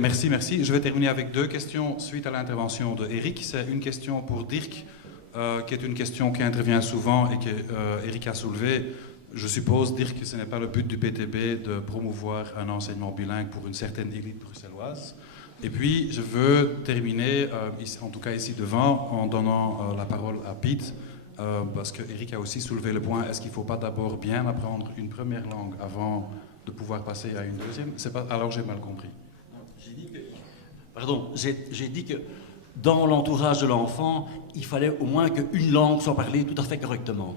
Merci. Je vais terminer avec deux questions suite à l'intervention de Eric. C'est une question pour Dirk, qui est une question qui intervient souvent et que Eric a soulevée. Je suppose, Dirk, que ce n'est pas le but du PTB de promouvoir un enseignement bilingue pour une certaine élite bruxelloise. Et puis, je veux terminer, en tout cas ici devant, en donnant la parole à Pete, parce que Eric a aussi soulevé le point, est-ce qu'il ne faut pas d'abord bien apprendre une première langue avant de pouvoir passer à une deuxième? Alors j'ai mal compris. J'ai dit que dans l'entourage de l'enfant, il fallait au moins qu'une langue soit parlée tout à fait correctement,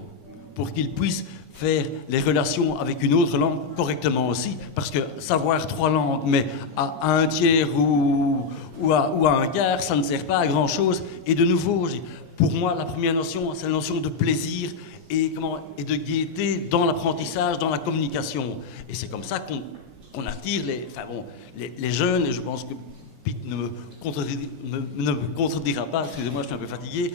pour qu'il puisse faire les relations avec une autre langue correctement aussi, parce que savoir 3 langues, mais à un tiers ou à un quart, ça ne sert pas à grand-chose. Et de nouveau, pour moi, la première notion, c'est la notion de plaisir et de gaieté dans l'apprentissage, dans la communication. Et c'est comme ça qu'on attire les jeunes, et je pense que Pete ne me contredira pas, excusez-moi, je suis un peu fatigué,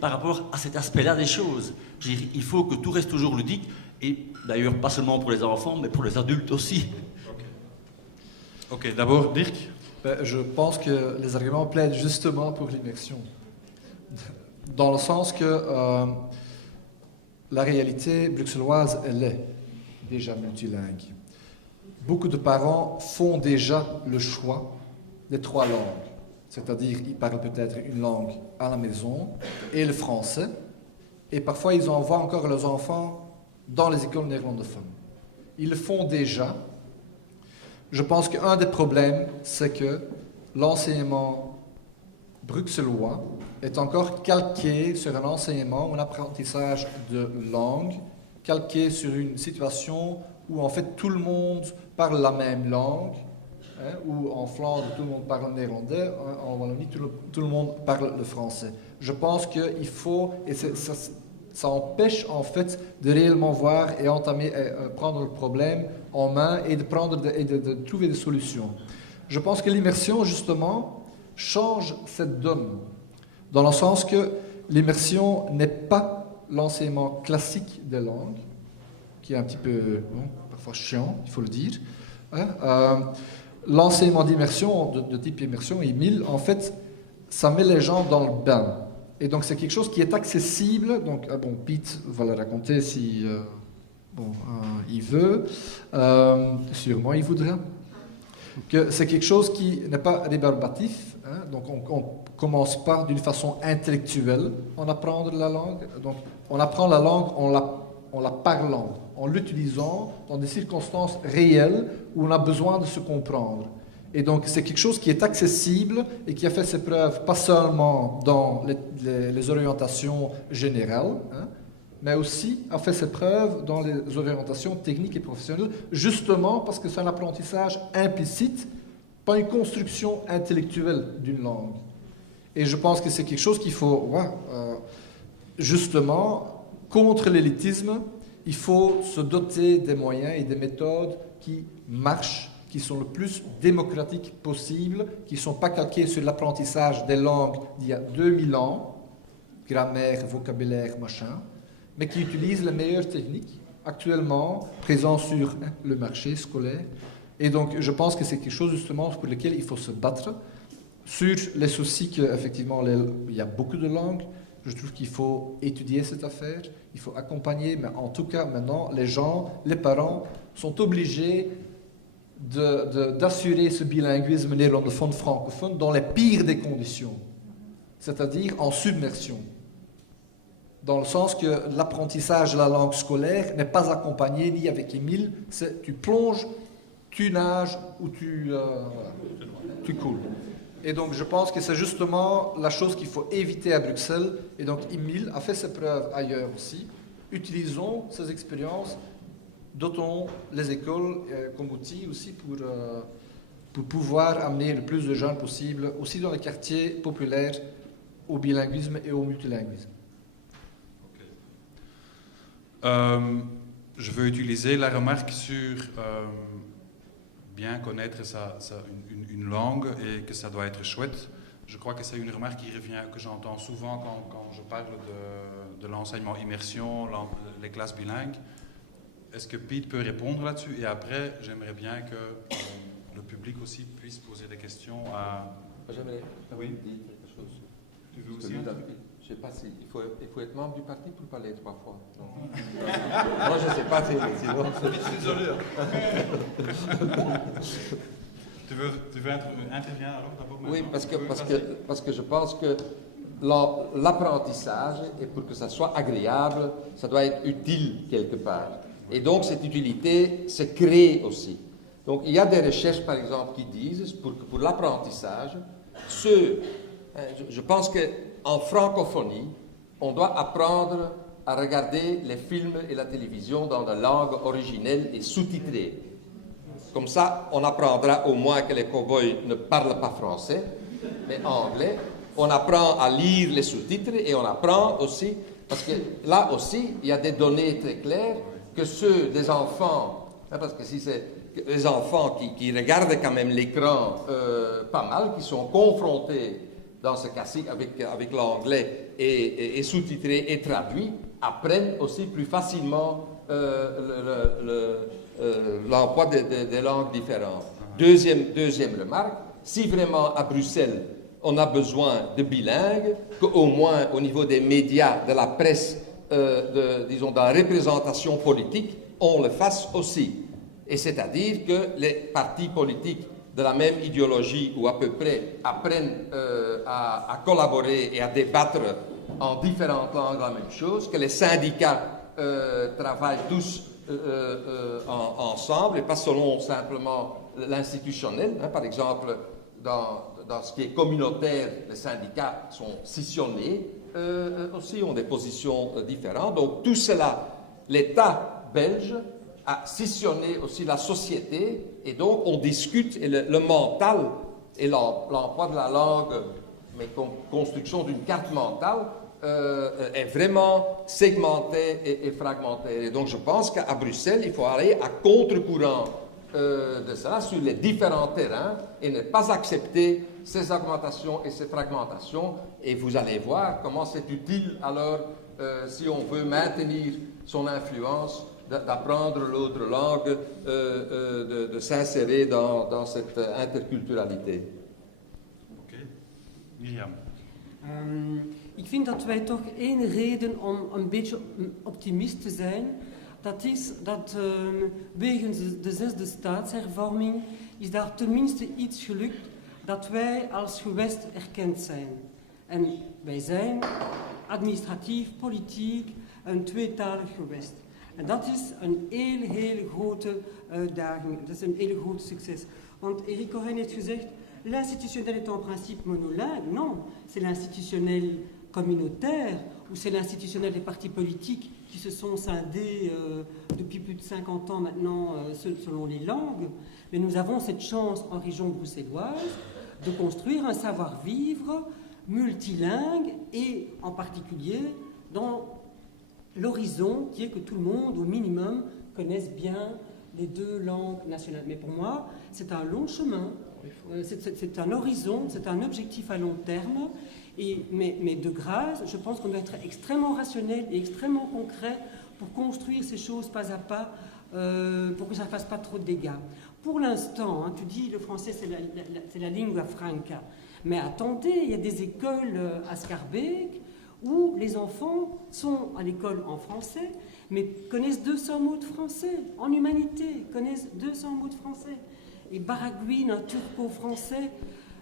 par rapport à cet aspect-là des choses. Il faut que tout reste toujours ludique, et d'ailleurs pas seulement pour les enfants, mais pour les adultes aussi. Ok, d'abord Dirk. Je pense que les arguments plaident justement pour l'immersion. Dans le sens que la réalité bruxelloise, elle est déjà multilingue. Beaucoup de parents font déjà le choix des 3 langues. C'est-à-dire, ils parlent peut-être une langue à la maison et le français. Et parfois, ils envoient encore leurs enfants dans les écoles néerlandophones. Ils le font déjà. Je pense qu'un des problèmes, c'est que l'enseignement bruxellois est encore calqué sur un enseignement, un apprentissage de langue, calqué sur une situation où en fait tout le monde parle la même langue, où en Flandre tout le monde parle néerlandais, en Wallonie tout le monde parle le français. Je pense qu'il faut, et ça empêche en fait de réellement voir et prendre le problème en main et de trouver des solutions. Je pense que l'immersion justement change cette donne, dans le sens que l'immersion n'est pas l'enseignement classique des langues, qui est un petit peu parfois chiant, il faut le dire. L'enseignement d'immersion, de type immersion, IMIL, en fait, ça met les gens dans le bain. Et donc, c'est quelque chose qui est accessible. Donc, Pete va le raconter si il veut. Sûrement, il voudra. Que c'est quelque chose qui n'est pas rébarbatif. Donc, on ne commence pas d'une façon intellectuelle en apprendre la langue. Donc, on apprend la langue en la parlant, en l'utilisant dans des circonstances réelles où on a besoin de se comprendre. Et donc, c'est quelque chose qui est accessible et qui a fait ses preuves pas seulement dans les orientations générales, mais aussi a fait ses preuves dans les orientations techniques et professionnelles, justement parce que c'est un apprentissage implicite, pas une construction intellectuelle d'une langue. Et je pense que c'est quelque chose qu'il faut, justement, contre l'élitisme, il faut se doter des moyens et des méthodes qui marchent, qui sont le plus démocratiques possible, qui ne sont pas calquées sur l'apprentissage des langues d'il y a 2000 ans, grammaire, vocabulaire, machin, mais qui utilisent les meilleures techniques actuellement présentes sur le marché scolaire. Et donc, je pense que c'est quelque chose justement pour lequel il faut se battre. Sur les soucis qu'effectivement, il y a beaucoup de langues, je trouve qu'il faut étudier cette affaire, il faut accompagner, mais en tout cas, maintenant, les parents sont obligés d'assurer ce bilinguisme néerlandophone-francophone dans les pires des conditions, c'est-à-dire en submersion. Dans le sens que l'apprentissage de la langue scolaire n'est pas accompagné ni avec Émile, c'est tu plonges, tu nages ou tu coules. Et donc je pense que c'est justement la chose qu'il faut éviter à Bruxelles. Et donc Émile a fait ses preuves ailleurs aussi. Utilisons ces expériences, dotons les écoles comme outil aussi pour pouvoir amener le plus de jeunes possible, aussi dans les quartiers populaires, au bilinguisme et au multilinguisme. Je veux utiliser la remarque sur bien connaître une langue et que ça doit être chouette. Je crois que c'est une remarque qui revient, que j'entends souvent quand je parle de l'enseignement immersion, les classes bilingues. Est-ce que Pete peut répondre là-dessus? Et après, j'aimerais bien le public aussi puisse poser des questions à... J'aimerais Oui. dire quelque chose. Tu veux Parce aussi que lui, intervenir? je ne sais pas si il faut être membre du parti pour parler 3 fois. Non. Moi, je ne sais pas si sinon. Désolé. Tu veux intervenir alors d'abord? Oui, parce que je pense que l'apprentissage, et pour que ça soit agréable, ça doit être utile quelque part. Et donc cette utilité se crée aussi. Donc il y a des recherches par exemple qui disent pour l'apprentissage, je pense qu'en francophonie, on doit apprendre à regarder les films et la télévision dans la langue originelle et sous-titrée. Comme ça, on apprendra au moins que les cow-boys ne parlent pas français, mais anglais. On apprend à lire les sous-titres et on apprend aussi, parce que là aussi, il y a des données très claires que ceux des enfants, parce que si c'est les enfants qui regardent quand même l'écran pas mal, qui sont confrontés dans ce cas-ci avec l'anglais et sous-titré et traduit, apprennent aussi plus facilement l'emploi des langues différentes. Deuxième remarque, si vraiment à Bruxelles, on a besoin de bilingues, qu'au moins au niveau des médias, de la presse, disons, de la représentation politique, on le fasse aussi. Et c'est-à-dire que les partis politiques de la même idéologie ou à peu près apprennent à collaborer et à débattre en différentes langues la même chose, que les syndicats travaillent tous ensemble et pas selon simplement l'institutionnel. Par exemple, dans ce qui est communautaire, les syndicats sont scissionnés, aussi ont des positions différentes. Donc tout cela, l'État belge a scissionné aussi la société et donc on discute et le mental et l'emploi de la langue, mais construction d'une carte mentale, est vraiment segmenté et fragmenté. Et donc je pense qu'à Bruxelles, il faut aller à contre-courant de cela sur les différents terrains et ne pas accepter ces augmentations et ces fragmentations. Et vous allez voir comment c'est utile alors, si on veut maintenir son influence, d'apprendre l'autre langue, de s'insérer dans cette interculturalité. Oké. Mirjam. Ik vind dat wij toch één reden om een beetje optimist te zijn. Dat is dat wegens de 6e staatshervorming is daar tenminste iets gelukt dat wij als gewest erkend zijn. En wij zijn administratief, politiek een tweetalig gewest. En dat is een hele grote uitdaging, dat is een hele groot succes. Want Eric Cohen heeft gezegd, l'institutionnel est en principe monolingue. Non, c'est l'institutionnel communautaire ou c'est l'institutionnel des partis politiques qui se sont scindés depuis plus de 50 ans maintenant selon les langues. Mais nous avons cette chance en région bruxelloise de construire un savoir-vivre multilingue et en particulier dans l'horizon qui est que tout le monde au minimum connaisse bien les 2 langues nationales. Mais pour moi, c'est un long chemin, c'est un horizon, c'est un objectif à long terme. Mais de grâce, je pense qu'on doit être extrêmement rationnel et extrêmement concret pour construire ces choses pas à pas, pour que ça ne fasse pas trop de dégâts. Pour l'instant, tu dis le français c'est la lingua franca, mais attendez, il y a des écoles à Schaerbeek où les enfants sont à l'école en français, mais connaissent 200 mots de français, en humanité, connaissent 200 mots de français. Et Baragouin, un turco-français.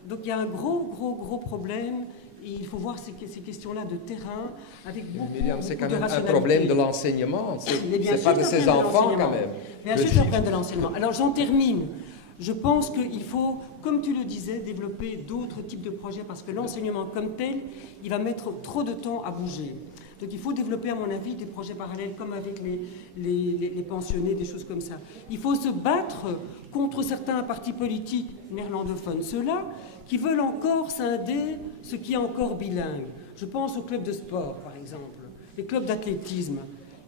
Donc il y a un gros problème. Et il faut voir ces questions-là de terrain avec beaucoup, Myriam, c'est quand beaucoup même de un problème de l'enseignement. C'est pas de ses enfants quand même. Bien sûr, c'est un problème de l'enseignement. Alors j'en termine. Je pense qu'il faut, comme tu le disais, développer d'autres types de projets parce que l'enseignement comme tel, il va mettre trop de temps à bouger. Donc il faut développer, à mon avis, des projets parallèles comme avec les pensionnés, des choses comme ça. Il faut se battre contre certains partis politiques néerlandophones, ceux-là qui veulent encore scinder ce qui est encore bilingue. Je pense aux clubs de sport, par exemple, les clubs d'athlétisme.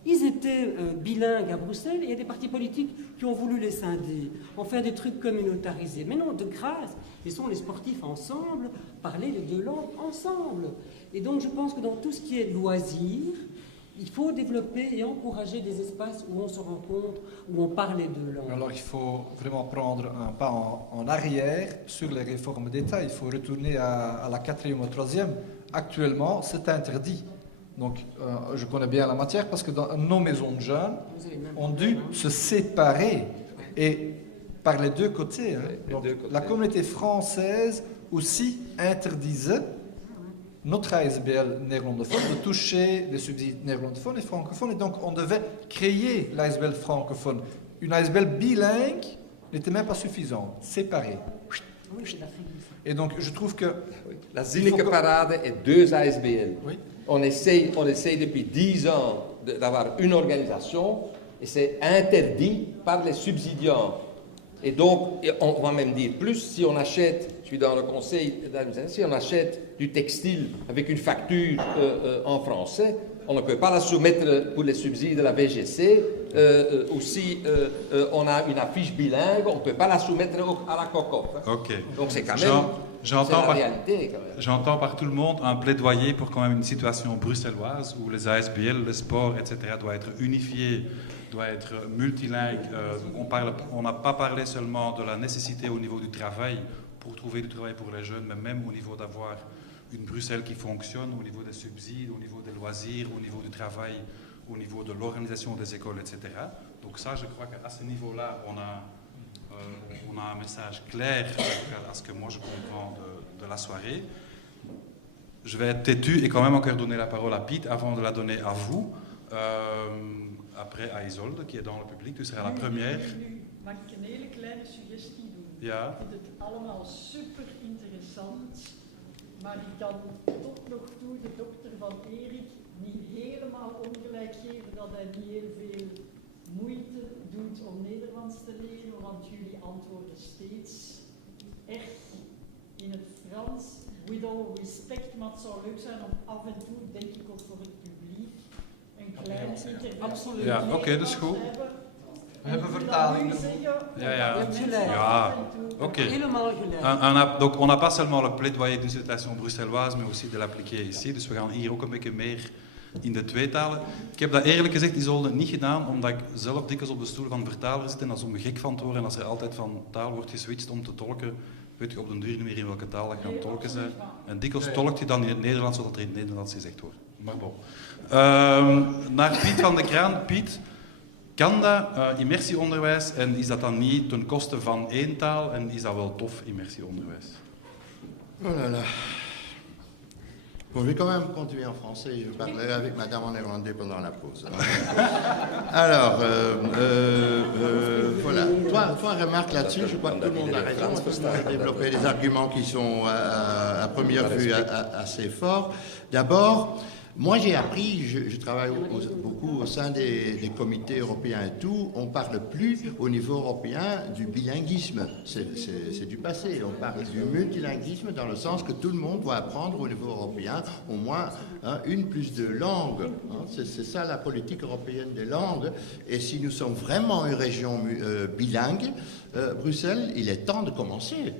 Ils étaient bilingues à Bruxelles et il y a des partis politiques qui ont voulu les scinder, en faire des trucs communautarisés. Mais non, de grâce, laissons les sportifs ensemble, parler les 2 langues ensemble. Et donc je pense que dans tout ce qui est loisirs, il faut développer et encourager des espaces où on se rencontre, où on parle les deux langues. Alors il faut vraiment prendre un pas en arrière sur les réformes d'État. Il faut retourner à la 4e ou 3e. Actuellement, c'est interdit. Donc je connais bien la matière parce que dans nos maisons de jeunes Vous avez même ont pas dû hein. se séparer et par les deux côtés. Hein. Les Donc, deux côtés. la communauté française aussi interdisait notre ASBL néerlandophone de toucher des subsides néerlandophones et francophones. Et donc, on devait créer l'ASBL francophone. Une ASBL bilingue n'était même pas suffisante, séparée. Oui, c'est l'Afrique du Sud. Et donc, je trouve que... Oui. La zinnige parade est 2 ASBL. Oui. On essaye depuis 10 ans d'avoir une organisation et c'est interdit par les subsidiants. Et donc, on va même dire plus, si on achète, je suis dans le conseil d'administration, si on achète du textile avec une facture en français, on ne peut pas la soumettre pour les subsides de la VGC. Ou si on a une affiche bilingue, on ne peut pas la soumettre à la COCOP. Hein. Ok. Donc c'est quand Jean- même c'est j'entends la par- réalité. Quand même. J'entends par tout le monde un plaidoyer pour quand même une situation bruxelloise où les ASBL, le sport, etc. doit être unifié, doit être multilingue. On n'a pas parlé seulement de la nécessité au niveau du travail pour trouver du travail pour les jeunes, mais même au niveau d'avoir une Bruxelles qui fonctionne, au niveau des subsides, au niveau des loisirs, au niveau du travail, au niveau de l'organisation des écoles, etc. Donc ça, je crois qu'à ce niveau-là, on a un message clair à ce que moi je comprends de la soirée. Je vais être têtu et quand même encore donner la parole à Piet avant de la donner à vous. Après à Isolde, qui est dans le public. Tu seras la première. Mag ik een hele kleine suggestie doen? Ja. Ik vind het allemaal super interessant, maar ik kan tot nog toe de dokter van Erik niet helemaal ongelijk geven dat hij niet heel veel moeite doet om Nederlands te leren, want jullie antwoorden steeds echt in het Frans. With all respect, maar het zou leuk zijn om af en toe, denk ik ook voor het publiek, een klein interview Absoluut. Ja, oké, dat is goed. We hebben vertaling. Ja. Je hebt gelijk. Ja, ok. Helemaal gelijk. Donc on n'a pas seulement le plaidoyer d'une situation bruxelloise, mais aussi de l'appliquer ici. Dus we gaan hier ook een beetje meer in de tweetalen. Ik heb dat eerlijk gezegd, Isolde, niet gedaan, omdat ik zelf dikwijls op de stoel van vertaler zit en dat is om gek van te worden. En als er altijd van taal wordt geswitcht om te tolken, weet je op den duur niet meer in welke taal dat gaan tolken zijn. En dikwijls tolkt je dan in het Nederlands, zodat er in het Nederlands gezegd wordt. Maar bon. Naar Piet van de Kraan. Piet, kan dat immersieonderwijs en is dat dan niet ten koste van één taal en is dat wel tof, immersieonderwijs? Oh là là. Bon, je vais quand même continuer en français. Je parlerai avec madame en néerlandais pendant la pause. Alors, voilà. Toi, remarque là-dessus, je crois que tout le monde a raison. On a développé des arguments qui sont à première vue assez forts. D'abord, moi j'ai appris, je travaille beaucoup au sein des comités européens et tout, on ne parle plus au niveau européen du bilinguisme, c'est du passé, on parle du multilinguisme dans le sens que tout le monde doit apprendre au niveau européen au moins une plus de langues. C'est ça la politique européenne des langues, et si nous sommes vraiment une région bilingue, Bruxelles, il est temps de commencer.